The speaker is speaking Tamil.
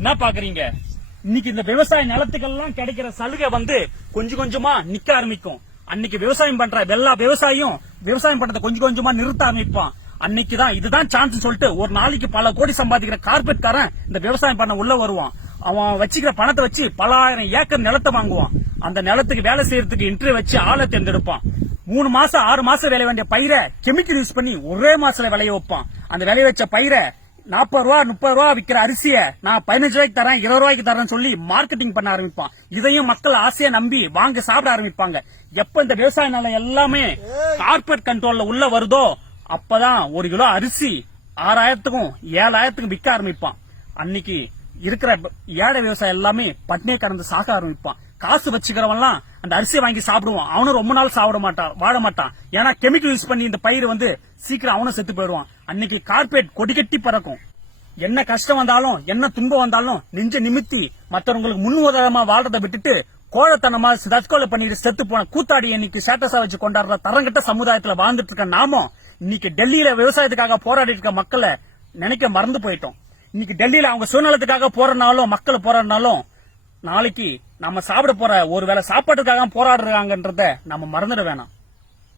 என்ன பாக்குறீங்க? இன்னைக்கு இந்த விவசாய நிலத்துக்கெல்லாம் கிடைக்கிற சலுகை வந்து கொஞ்சம் கொஞ்சமா நிக்க ஆரம்பிக்கும். அன்னைக்கு விவசாயம் பண்ற எல்லா விவசாயியும் விவசாயம் பண்றதை கொஞ்சம் கொஞ்சமா நிறுத்த ஆரம்பிப்பான். அன்னைக்கு தான் இதுதான் சான்ஸ் சொல்லிட்டு ஒரு நாளைக்கு பல கோடி சம்பாதிக்கிற கார்பெட்காரன் இந்த விவசாயம் பண்ண உள்ள வருவான். அவன் வச்சுக்கிற பணத்தை வச்சு பல ஆயிரம் ஏக்கர் நிலத்தை வாங்குவான். அந்த நிலத்துக்கு வேலை செய்யறதுக்கு இன்டர்வியூ வச்சு ஆளை தேர்ந்தெடுப்பான். மூணு மாசம் ஆறு மாசம் விளைய வேண்டிய பயிரை கெமிக்கல் யூஸ் பண்ணி ஒரே மாசத்துல விளைய வைப்பான். அந்த விளைய வச்ச பயிரை நாற்பது ரூபா முப்பது ரூபா விக்கிற அரிசிய நான் பதினஞ்சு ரூபாய்க்கு தரேன் இருபது ரூபாய்க்கு தரேன்னு சொல்லி மார்க்கெட்டிங் பண்ண ஆரம்பிப்பான். இதையும் மக்கள் ஆசையா நம்பி வாங்க சாப்பிட ஆரம்பிப்பாங்க. எப்ப இந்த விவசாய நிலம் எல்லாமே கார்பரேட் கண்ட்ரோல்ல உள்ள வருதோ அப்பதான் ஒரு கிலோ அரிசி ஆறாயிரத்துக்கும் ஏழாயிரத்துக்கும் விற்க ஆரம்பிப்பான். அன்னைக்கு இருக்கிற ஏழை விவசாயம் எல்லாமே பட்னியை கடந்து சாக ஆரம்பிப்பான். காசு வச்சுக்கிறவன்லாம் அந்த அரிசியை வாங்கி சாப்பிடுவான். அவனும் ரொம்ப நாள் சாப்பிட மாட்டான் வாழ மாட்டான் ஏன்னா கெமிக்கல் யூஸ் பண்ணி இந்த பயிர் வந்து சீக்கிரம் அவனும் செத்து போயிடுவான். அன்னைக்கு கார்பரேட் கொடி கட்டி பறக்கும். என்ன கஷ்டம் வந்தாலும் என்ன துன்பம் வந்தாலும் நெஞ்ச நிமித்தி மற்றவங்களுக்கு முன்னுதாரணமா வாழ்றதை விட்டுட்டு கோழத்தனமா தற்கொலை பண்ணிட்டு செத்து போன கூத்தாடி இன்னைக்கு ஸ்டேட்டஸா வச்சு கொண்டாடுற தரங்கட்ட சமுதாயத்துல வாழ்ந்துட்டு இருக்க நாமும் இன்னைக்கு டெல்லியில விவசாயத்துக்காக போராடிட்டு இருக்க மக்களை நினைக்க மறந்து போயிட்டோம். இன்னைக்கு டெல்லியில அவங்க சுயநலத்துக்காக போறனாலும் மக்கள் போறனாலும் நாளைக்கு நம்ம சாப்பிட போற ஒரு வேளை சாப்பாட்டுக்காக போராடுறாங்கன்றத நம்ம மறந்துட வேணாம்.